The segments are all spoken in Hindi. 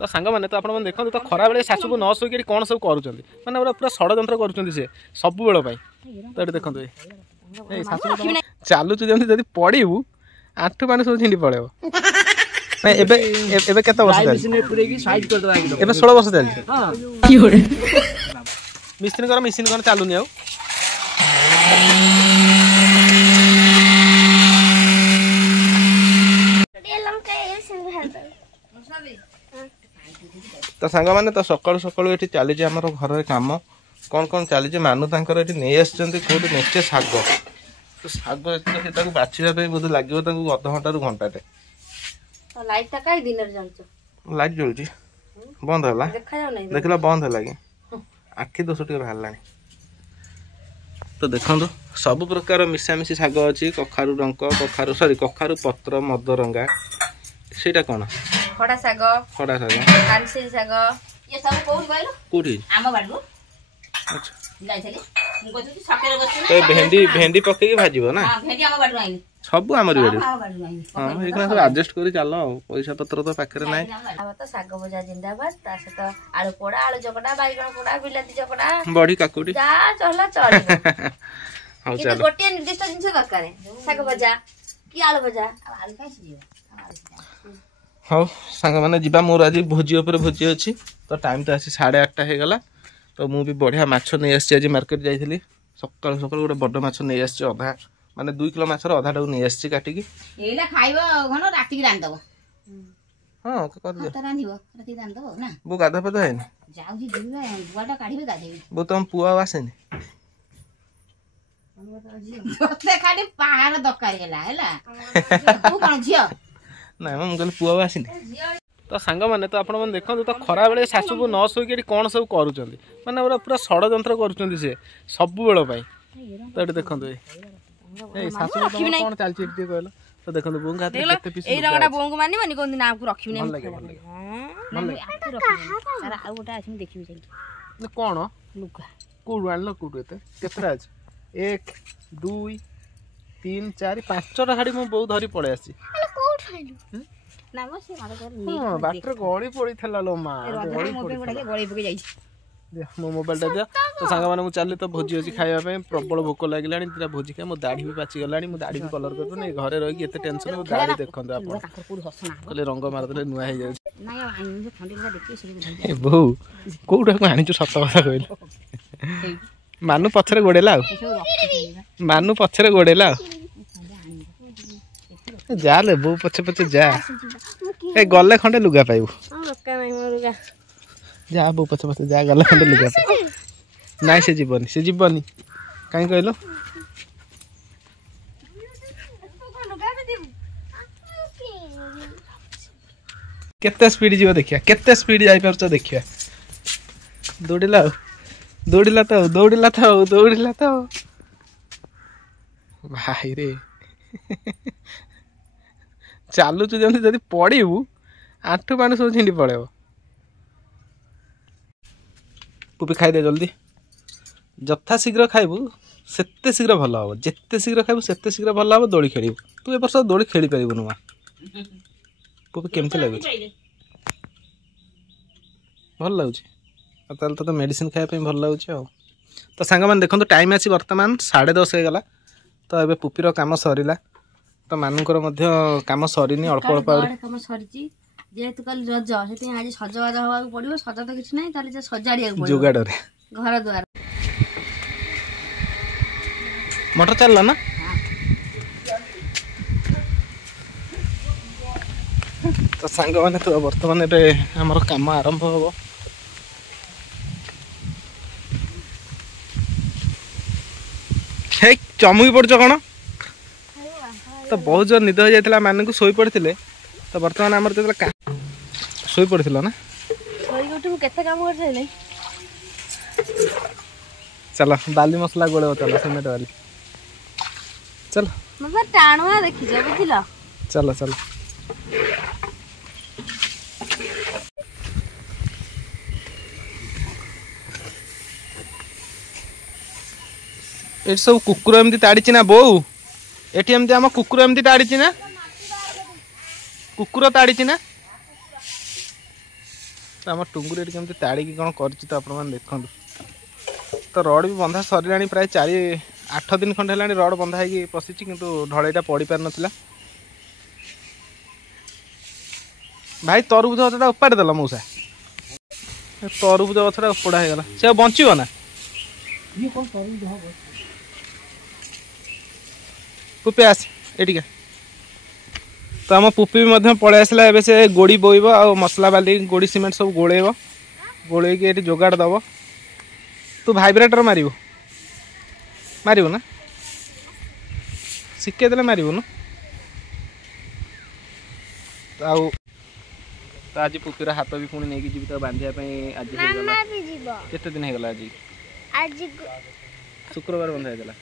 तो सांग मैंने तो आप देखो तो खरा बेले शाशु को न शोक कौन सब कर मैंने पूरा षड्यंत्र कर सब बेल तो ये देखो चलुचु जमी पड़ू आंठू पानी सब झिंडी पड़े केते वर्ष 16 वर्ष चलती मिस्त्री मेसीन कौन चलुनी आ तो सांग मैंने तो सकालू सकालू ये चली आम घर कम कौन कौन चली मानु ये नहीं आसोटे नेचे शाग तो शाग बाछा बोधे लगे अध घंटा रू घंटाटे लाइट जलुची बंद है देखला बंद है कि आखि दोष टे बाहर तो देखो सब प्रकार मिशामिशी शाग अच्छी कखारू डंक कखारू सॉरी कखारू पत्र मदरंगा सेटा कौन खड़ा साग कांसी साग ये सब कोठी कहलो कोठी आम बाडू अच्छा लाइथले मु कहू कि सकेर गछ तो भेंडी भेंडी पके के भाजीबो ना हां भेंडी आम बाडू आइनी सब हमर बाडी हां बाडू आइनी हां एकना सब एडजस्ट करी चलो पैसा पत्र तो पाखरे नै अब तो साग भजा जिंदाबाद ता से तो आलू पोड़ा आलू चकड़ा बाइगण पोड़ा बिलाती चकड़ा बड़ी काकुडी जा चला चल हां चल गोटे निर्दिष्ट जिंस दरकार साग भजा कि आलू भजा अब आलू काई सियो हाँ सांग मैंने जीवा मोर आज भोजी उपर भोजी अच्छी तो टाइम तो आसी 8:30 हो गला तो मुझे बढ़िया माछ नहीं आसी आज मार्केट जाइली सकाल सकाल गोटे बड़ माछ नहीं आसी अधा माने 2 किलो माछर अधा टाक नहीं आसी काटिकी एला खाइबो घन राति की रांध दबो हां कर दे तो रांधिबो राति रांध दबो ना बो गाधा पदा है जाऊ जी जीवा बुआटा काढिबे गाधेबी बो तुम पुआ आसेनी तोते खाली पहाड़ दरकार हैला तू कोन झियो ना मुझे पुआ आसनी तो सांग मैंने तो आप देखो तो खरा बेले शाशु को न शोक कौन सब कर मैंने पूरा षड्यंत्र कर सब बेल तो ये देखो शाशु कौन चलती कहल तो देखो बो ए रगड़ा बोंग मानिबनी कोन दिन आपको रखिबे नै भल तारा आ गोटा आछी देखिबे जाई कौन लुका कोड आनलो कोड एते केतरा आज 1 2 3 4 5टा हाड़ी मो बहुत धरी पड़े आसी कोड खाइलु ना मो से मार कर हां बाटर गड़ी पड़ी थला लो मा गड़ी पके जाई दे मो मोबाइल दे तो सांग माने मु चली तो भोजी अछि खाइबा पे प्रबल भोक लागिलानी तेरा भोजी खाए मो दाढ़ी भी पाची गलानी मो दाढ़ी भी कलर करबो नै घरे रहि के एते टेंशन मो दाढ़ी देखंदो आपण ताकर पूरी हसना कहले रंग मार देले नुआ हे जाय ना या आइन जो खंडीला देखि से ए बहू कोउडा को आनी छु सत कथा कहल मानु पछरे गोडेला मानु पछरे गोडेला जा ले बो पछे पछे जा ए गले खंडे लुगा पाइबो लका नै मो लुगा जा बो पछे पछे जा गले खंडे लुगा नाइ से जीवनी काई कहलो केते स्पीड जीव देखिया केते स्पीड जाई परछ देखिया दौड़िला तो भाई रे चलुचु जमी पड़ू आंठू पानी सब झिंडी पड़े पुपी खाईदे जल्दी जथा शीघ्र खाइबू सेते शीघ्र भल हम जिते शीघ्र खाइबू सेते शीघ्र भल हम दोली खेल तू ए वर्ष दोली खेली पारू नुआ पुपी केमती लगुच भल लगुच ताल तो मेडिसिन खाया भल लगुच तो सांग मैंने देखो टाइम आसी बर्तमान 10:30 हो गला तो ये पुपीर काम सरला तो मानुकर काम सरीनी अल्प अल्प काम सरी जेहेतु कल रज से आज सजबाज हवा पड़ो सज तो किसी ना ताले सजाड़िया जुगाड़ घर द्वार मोटर चलला ना तो सांग मैंने तो बर्तमान आमर काम आरंभ हम हे चमुकी पड़छ कौन तो बहुत जोर निद हो जाता मान को शोई पड़ते तो बर्तमान आमर जो शोई पड़े ना चलो बाली मसला गोड़े चलो सिमेंट वाली चलो टाणुआ देखी बुझल चलो चलो ये सब कुकुर एमती ताड़ी ना बो एटी एमती आम कुकुर एमती ताड़ी ना कुकुर ताड़ी ना आम टुंगुरी केमती ताड़िकी कौन कर देखु तो रड भी बंधा सर प्राय 4-8 दिन खंडे है रड बंधा है पशि किंतु ढलईटा पड़ पार ना भाई तरबुज गछटा उपाड़ी देल मौसा तरबुज गछटा उपोड़ा होगा से बंचो ना पुपी आस एटिका तो आम पुपी भी पलि आसला एवं से गोड़ी बोईब आ मसला बाली गोड़ी सीमेंट सब गोलेब गोलेक ये जोगाड़ दब तू भाइब्रेटर मारू मारू ना शिखेदे मारू ना तो आज पुपीर हाथ भी पुणी नहीं जी तो बांधापी आज केते दिन होगा आज शुक्रवार बंधा होता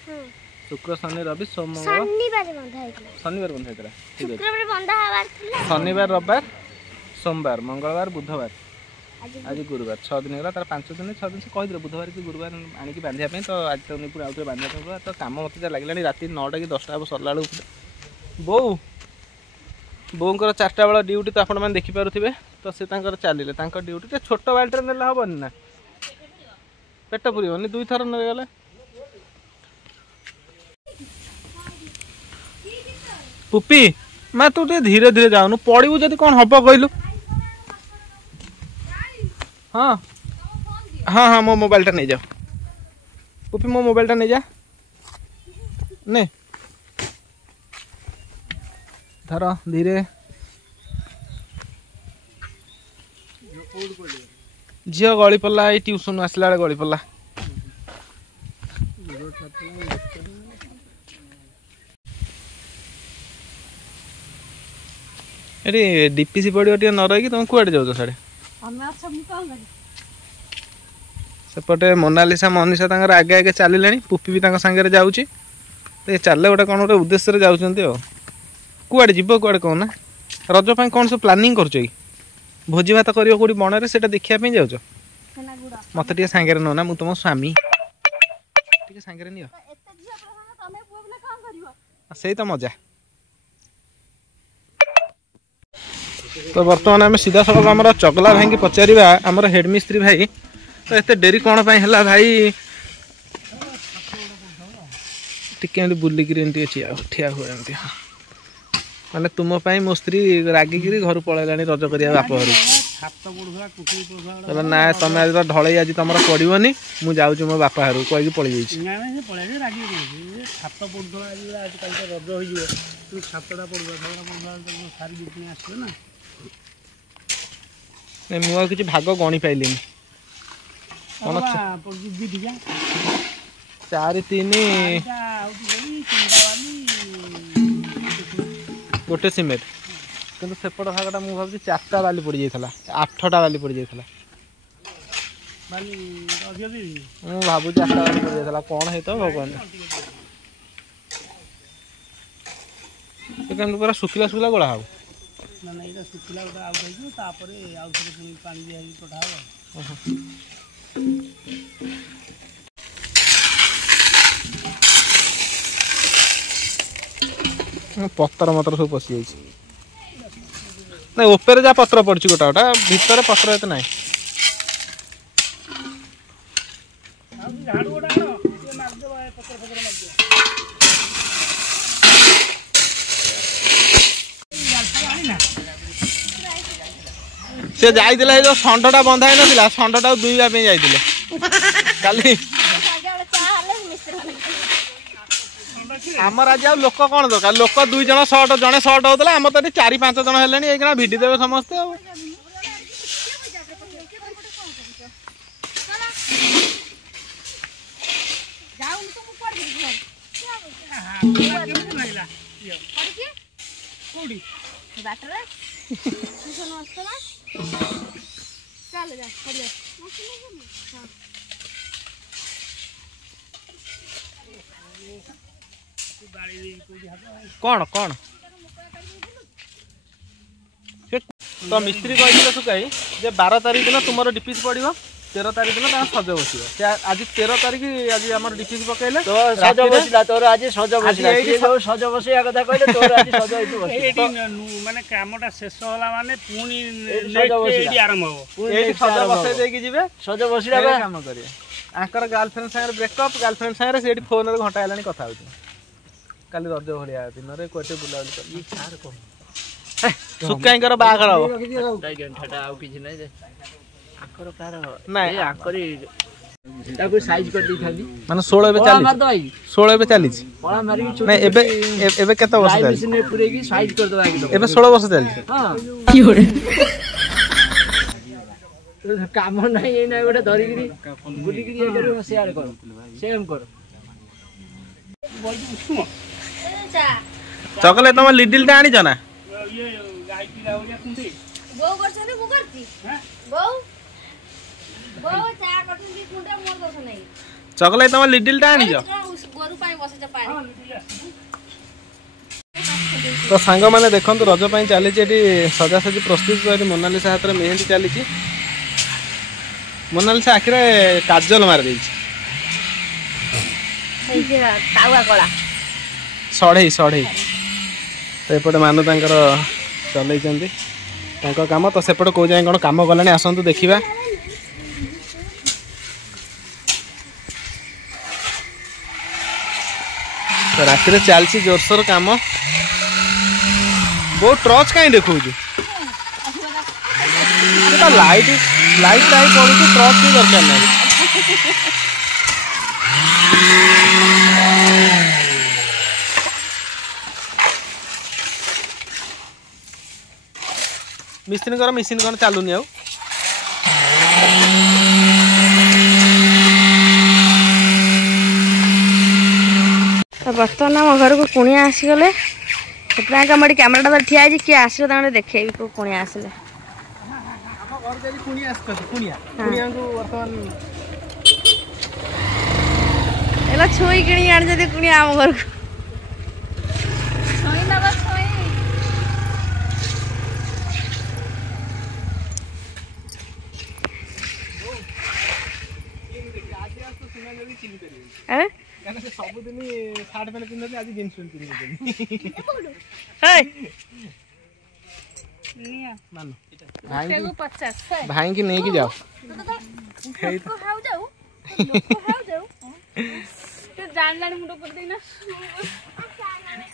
शुक्र शनि रवि सोम शनिवार बंधा होता शनिवार रविवार सोमवार मंगलवार बुधवार आज गुरुवार 6 दिन होगा तार 5 दिन 6 दिन से कहीदे बुधवार कि गुरुवार आनिक बांधापी तो आज तो पूरा आउे बांधा तो कम मत लगे राति 9टा कि 10टा हम सरला बो बोर 4टा बेला ड्यूटी तो आपण देखिपे तो सी चलिए ड्यूटी छोट बाल्टी ने हेनी ना पेट पुरनी 2 थर नगले पुपी मैं तू धीरे धीरे जाऊनु पड़ू जदि कौन हम कहलु हाँ हाँ हाँ मो मोबाइलटा नहीं जाओ पुपी मो मोबाइलटा नहीं जा नहीं धर धीरे झील गली पड़ा ये ट्यूशन आसला गली पड़ा ये डीपीसी पड़ो न रही तुम कौटे जाऊ साढ़े सेपटे मोनालिसा मनीषा आगे आगे चलिले पुपी भी सागर जाऊँगी तो ये चल गोटे कौन गोटे उद्देश्य जाऊँ कुआड़े जीव कुआड़े कहना रज कौन सब प्लानिंग कर भोजी भात कर कौटी बण से देखापी जाऊच मत टे सांगे नो ना तुम स्वामी सांगे नि से तो मजा तो बर्तमान आम सीधा सड़क आम चगला भाई पचार आमर हेडमिस्त्री भाई तो एत डेरी कौन है भाई टिके बुलिक ठिया हुए एमती माने तुम मो स्त्री रागिक घर पलैला रज करिया बाप घर ना तुम आज ढलई आज तुम पड़ोनी मुझे जाऊँ मो बापा घर कहीकि पलि मुझे किसी भाग गणी पाइली 4-3 गोटे सीमेंट किंतु सेपट भागटा मुझे भावी 4टा बाली पड़ जाता 8टा बाली पड़ जाता मुझे भावुँ 8टा बाली पड़ जाता कौन है तो भगवान पूरा सुखिला सुखिला गोला हम पतर मतर सब पशि जाए ऊपर जहाँ पत्र पड़ी गोटा गोटा भितर पत्र एत ना से जाइए जो षंढटा बंधा ही ना षंढटा दुईवा जाइए काली आमर आज लोक कौन दरकार लोक 2 जन सर्ट जड़े सर्ट होता आम तो 4-5 जन है भिडी देवे समस्ते कौन कौन तो मिस्त्री कही सुखाई जे 12 तारीख दिन तुम डीपीसी पड़ो 13 तारिख दिन सज बसिବ ସେ ଆଜି 13 तारिख आज आम डिफिज पकड़े तो सज बसला तोर आज सज बसला सज बसिया कथा कहले तोर आज सज माने कामटा शेष होला माने पुनी नेक्स्ट आरंभ हो एठी सज बसै देकी जिवे सज बसिला काम करिए आकर गर्लफ्रेंड सागर ब्रेकअप गर्लफ्रेंड सागर से फोन रे घंटा हेलानी कथा होती काली रज भलिया दिन रे कोटे बुलाउली कर ई छार को सुकाईकर बागर हो घंटा आउ किछ नै जे आकर कार नाही ए आकरी ताको साइज कर दी थाली माने 16 एबे मार दो 16 एबे चाली पळा मारी की नहीं एबे एबे केता वर्ष चाली मशीन पूरे की साइज कर दो आगे एबे 16 वर्ष चाली हां की होरे काम नहीं ए ना गोटे धरि गिरी बुली गिरी ए करू शेयर कर सेम कर चॉकलेट तुम लिटिल टा आनी जना ये गाय पिला होया कुंती गो करछ ने गो करती हैं गो गो चा करछ की कुंडे मोर दोस नहीं चॉकलेट तुम लिटिल टा आनी जो गोरु पाई बसे च पानी तो सांग माने देखंतु रज पई चली एटी सजासजी प्रस्तुत कर मोनालिसा हाथ में मेहंदी चली मोनालिसा आखिरे काजल मार देई तावा कला सढ़े सढ़े तो एपटे मानु तांकर चलई काम तो सेपटे कौ जाए कौन काम गलानी आसतु देखा तो राति चलती जोरसोर काम बहुत टर्च कहीं देखु लाइट लाइट लाइट पड़ू टर्च भी दरकार नहीं मिस्त्री कर मेसीन कौन चलुनी आ बर्तमान आम घर को कुणिया आसीगले से आम कैमेराटा ठिया किए आसे देखे कुणिया आसिले छुई किणी आनी कुणिया आम घर को सबुदिन सार्ट पैंट पिंधे आज जीन्स पैंट पिंधे भाई की नहीं कि जाओ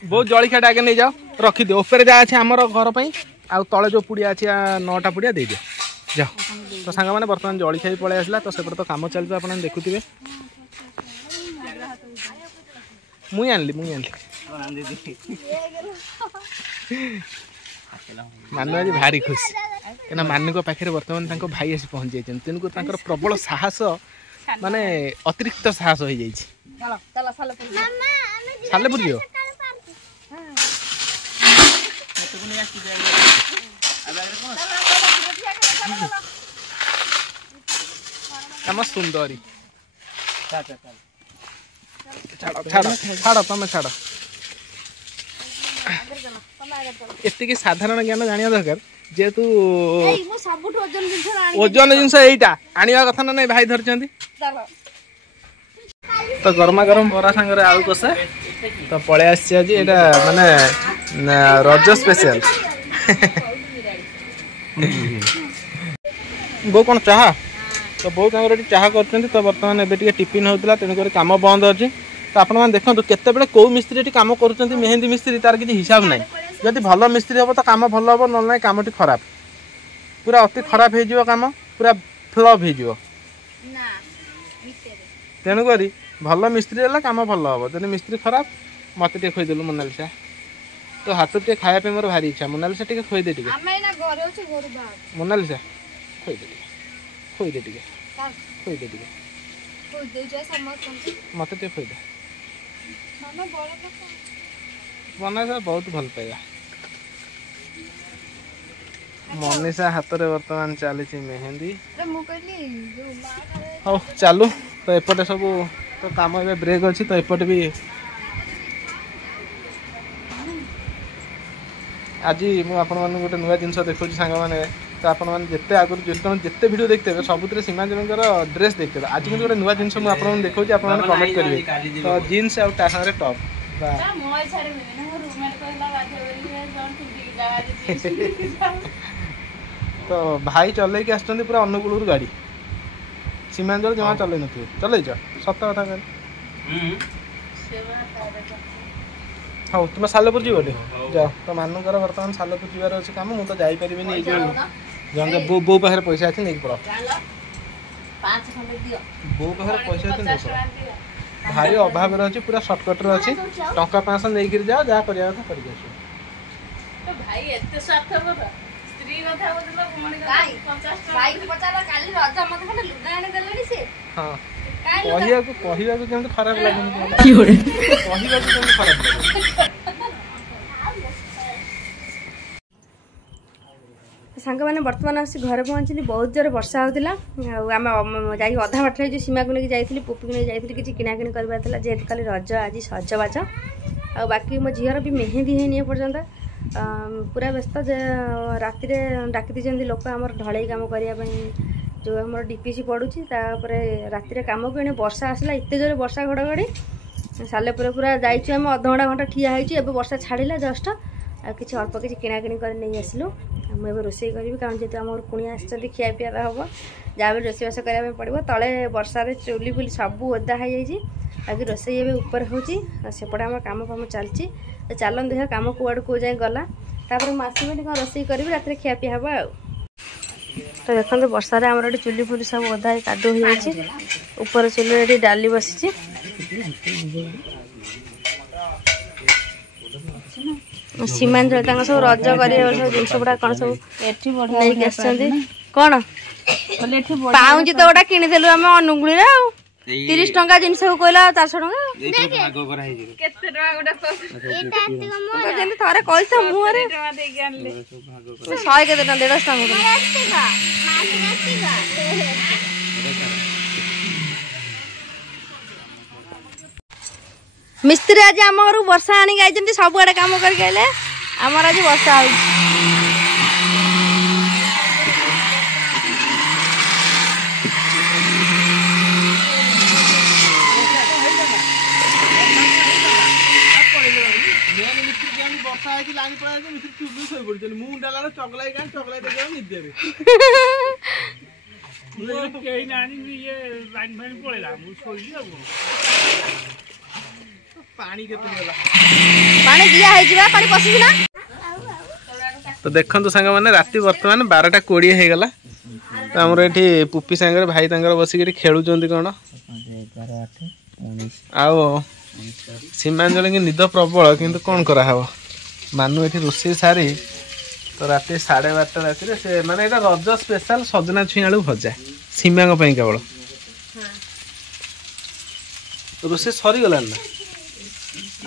बहुत जलिखिया आगे नहीं जाओ रखी दियो ऊपर जहाँ अच्छे आमर घर पर आ तले जो पुड़िया अच्छी 9टा पुड़िया दे दियो जाओ तो सांग मैंने बर्तमान जलिखिया भी पलि आसला तो सेपटे तो कम चलता आप देखुवे मुई आनली मानु आज भारी खुश क्या मानु पाखे बर्तमान भाई आसी पहुंची जाइए तेणुक प्रबल साहस माने अतिरिक्त साहस हो जाइए सालेपुर जीव आम सुंदरी छाड़ तुम छाड़ एति साधारण ज्ञान जाना दरकार जेहेतु ओजन जिनस यहीटा आनिबा कथा ना नहीं भाई धरचंदी तो गरमा गरम बरा सांगरे आलू कषा तो पळे आसी आज एटा माने रज स्पेशल बो कौन चाह तो बहुत सांगे चाह कर तो बर्तमान एबे टिफिन होता तेणुक काम बंद अच्छी तो आप देखो केते कौ मिस्त्री काम कर मेहंदी मिस्त्री तार किसी हिसाब ना जदि भल मिस्त्री हम तो काम भल हम ना कम खराब पूरा अति खराब हो काम पूरा फ्लप हो तेणुक भल मिस्त्री है कम भल हम जब मिस्त्री खराब मत टे खोदेलु मोनालिसा तो हाथ टे खाया मोर भारी इच्छा मोनालिसा टे खोदे मोनालिसा खोदे मत टे खोदे मोनालिसा बहुत भल पाइबा मनीषा हाथ में बर्तमान चली मेहंदी हाँ चलू तो एपटे सब तो काम ए ब्रेक अच्छी तो एपटे भी आज मुझे गोटे नुआ जिन देखा सांग मैंने तो आपण मैंने जिते आगुरी जिते वीडियो देखते हैं सबुत सीमांचल ड्रेस देखते हैं। आज गोटे नुआ जिन मुझे देखा आप कमेंट करेंगे तो जीन्स आउ ता सागे टॉप तो भाई चल पूरा अनुगुल गाड़ी सीमांचल जमा चल चल सत कथा कह हाँ तुम सालपुर जीव जाओ तो मानुकर बर्तमान सालपुर जीवार अच्छे कम मुझे जापर जो बो पाखे पैसा अच्छे नहीं पड़ बो पाखे पैसा अच्छे नहीं पड़ भारी अभाव अच्छे पूरा सर्टकट अच्छी टंका 500 नहीं जाओ जहाँ कर खराब लगे सांग मैंने बर्तमान आसी घरे पहुँचली बहुत जोर वर्षा होता आम जा अधा बाट जो सीमा को लेकिन जाइए पुपी को नहीं जाइए किसी किणाकिणी करवार जेहेतु कल रज आज सजबाज आ बाकी मो झीर भी मेहेंदी है पर्यंत पूरा व्यस्त राति डाकी दी लोक आम ढलई कम करने जो आम डीपीसी पड़ुची राति कम को वर्षा आसला एत जोर वर्षा घड़घड़ी सालेपुर पूरा जाइए अध घंटा घंटा ठिया होती वर्षा छाड़ा जस्ट किसी अल्प किसी किणाकिणी कर नहीं आसलु मुझे रोसे करी कारण जेहतु आम कुणी आसती खिया पिया हम जहाँ भी रोसईबास करने पड़ो तले वर्षा चुली फुली सब ओदा हो जाए बाकी रोसई ए ऊपर होपटे आम कम फाम चलती चलन देख कम कुआड़ कौ जाए गला तापर मुझे कौन रोसई करी रात खिया पिया हम आ तो देखते वर्षा आमर ये चुली फुली सब ओदा कादु हो जाए ऊपर चुली डाली बसी सीमांचल सब रज कर जिन गुड़ा कौन सब कौन पाऊँ तो गोटा किनीदेलु आम अनुगुड़ी 30 टंका जिन कहला 400 टंका थे कैसा मुहरे 100 के 150 टंका मिस्त्री आज आम घर वर्षा आनी आई सब आड़े कम करके आए आमर आज वर्षा हो पानी दिया पानी पसी ना तो देखो सांग मैंने राति बर्तमान 12टा 20 हो गला तो आमर ये पुपी सांगे भाई बसिक खेलुंट कौन आओ सीमांचल की निद प्रबल किंतु कौन कराव मानु ये रोषे सारी तो राति 12:30 राति से माने रज स्पेशल सजना छुई आलू भजा सीमा केवल रोषे सरी गला ना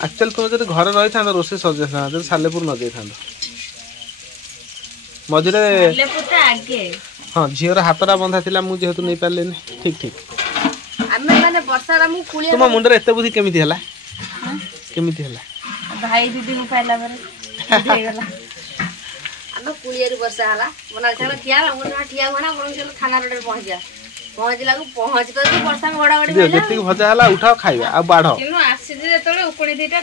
एक्चुअली तुम जो घर रही था रोषे सजा था सालेपुर न जाई था मझे हाँ झीर हाथटा बंधा था मुझे जेहेतु नहीं पारे ठीक ठीक तुम मुंडे एत बुद्धि केमी है भाई दीदी को पाइला वर्षा है ठिया थाना रोड पहुंचा पहुंच तो वर्षा में घड़ा जी भजा है उठाओ खाइबा आ बाढ़ आसी उपणी दीटा